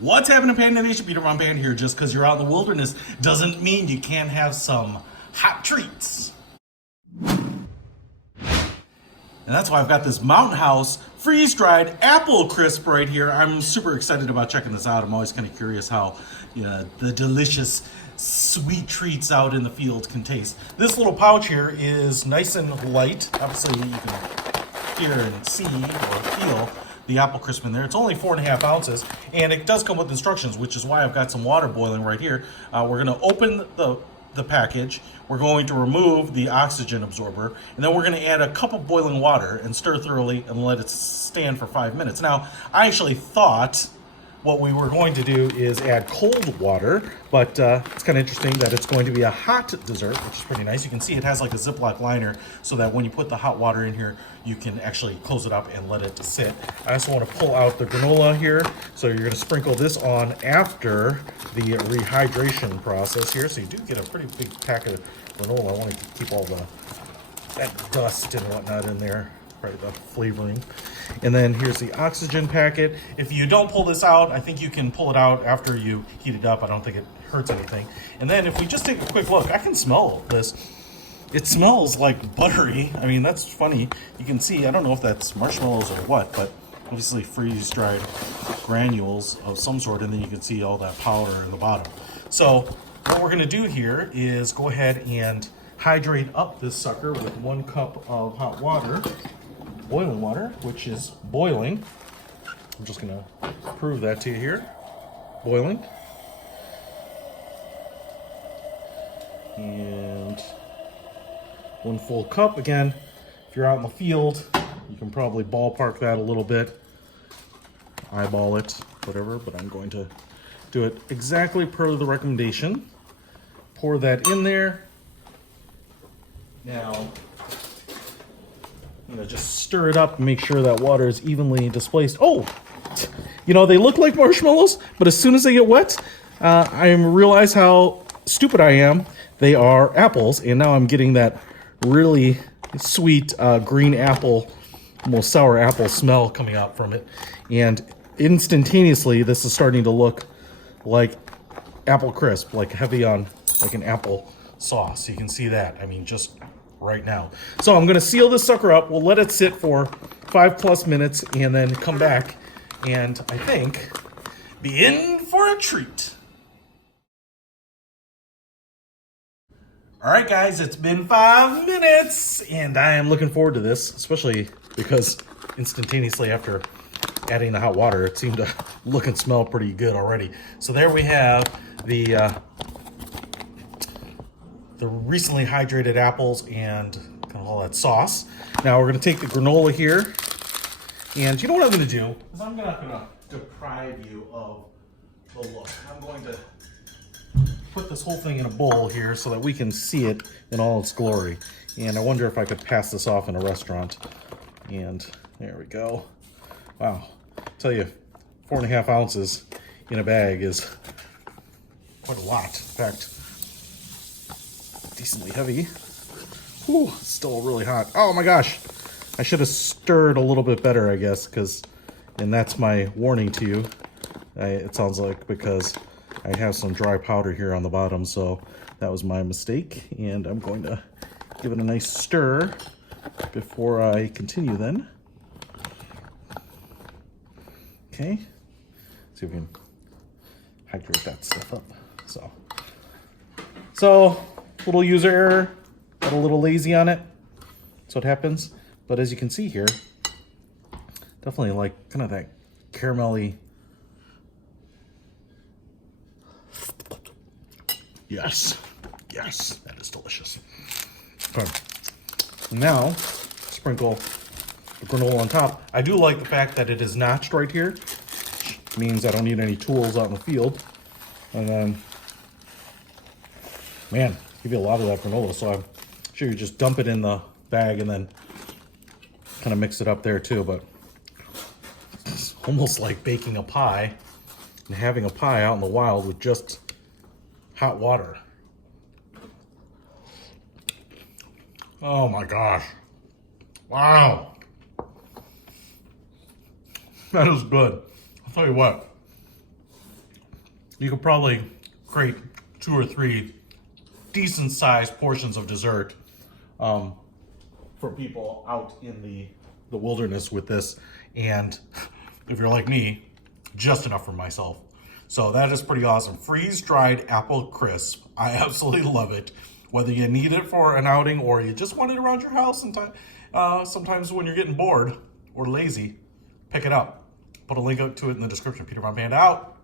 What's happening, Panda Nation? Peter Von Panda here. Just because you're out in the wilderness doesn't mean you can't have some hot treats. And that's why I've got this Mountain House freeze-dried apple crisp right here. I'm super excited about checking this out. I'm always kind of curious how the delicious sweet treats out in the field can taste. This little pouch here is nice and light. Obviously, you can hear and see or feel the apple crisp in there. It's only 4.5 ounces, and it does come with instructions, which is why I've got some water boiling right here. We're gonna open the package. We're going to remove the oxygen absorber, and then we're gonna add a cup of boiling water and stir thoroughly and let it stand for 5 minutes. Now, I actually thought what we were going to do is add cold water, but it's kind of interesting that it's going to be a hot dessert, which is pretty nice. You can see it has like a Ziploc liner so that when you put the hot water in here, you can actually close it up and let it sit. I also want to pull out the granola here. So you're going to sprinkle this on after the rehydration process here. So you do get a pretty big pack of granola. I want to keep all that dust and whatnot in there. Right, the flavoring. And then here's the oxygen packet. If you don't pull this out, I think you can pull it out after you heat it up. I don't think it hurts anything. And then if we just take a quick look, I can smell this. It smells like buttery. I mean, that's funny. You can see, I don't know if that's marshmallows or what, but obviously freeze-dried granules of some sort, and then you can see all that powder in the bottom. So what we're gonna do here is go ahead and hydrate up this sucker with 1 cup of hot water. Boiling water, which is boiling. I'm just gonna prove that to you here. Boiling. And 1 full cup. Again, if you're out in the field, you can probably ballpark that a little bit. Eyeball it, whatever, but I'm going to do it exactly per the recommendation. Pour that in there. Now, just stir it up and make sure that water is evenly displaced. Oh, they look like marshmallows, but as soon as they get wet, I realize how stupid I am. They are apples, and now I'm getting that really sweet green apple, almost sour apple smell coming out from it. And instantaneously, this is starting to look like apple crisp, like heavy on like an apple sauce. You can see that. I mean, just right now. So I'm gonna seal this sucker up. We'll let it sit for 5+ minutes and then come back and I think be in for a treat. All right, guys, it's been 5 minutes and I am looking forward to this, especially because instantaneously after adding the hot water, it seemed to look and smell pretty good already. So there we have the recently hydrated apples and kind of all that sauce. Now we're gonna take the granola here, and you know what I'm gonna do? Is I'm not gonna deprive you of the look. I'm going to put this whole thing in a bowl here so that we can see it in all its glory. And I wonder if I could pass this off in a restaurant. And there we go. Wow, I'll tell you, 4.5 ounces in a bag is quite a lot. In fact, decently heavy. Whew, still really hot. Oh my gosh. I should have stirred a little bit better, I guess, and that's my warning to you. It sounds like because I have some dry powder here on the bottom, so that was my mistake. And I'm going to give it a nice stir before I continue then. Okay. See if we can hydrate that stuff up. So little user error, got a little lazy on it. That's what happens. But as you can see here, definitely like kind of that caramelly. Yes, that is delicious. Okay. Now, sprinkle the granola on top. I do like the fact that it is notched right here, which means I don't need any tools out in the field. And then, man, give you a lot of that granola, so I'm sure you just dump it in the bag and then kind of mix it up there too. But it's almost like baking a pie and having a pie out in the wild with just hot water. Oh my gosh. Wow. That is good. I'll tell you what. you could probably create 2 or 3 decent sized portions of dessert for people out in the wilderness with this. And if you're like me, just enough for myself. So that is pretty awesome. Freeze-dried apple crisp. I absolutely love it. Whether you need it for an outing or you just want it around your house sometimes when you're getting bored or lazy, pick it up. Put a link to it in the description. Peter Von Panda out.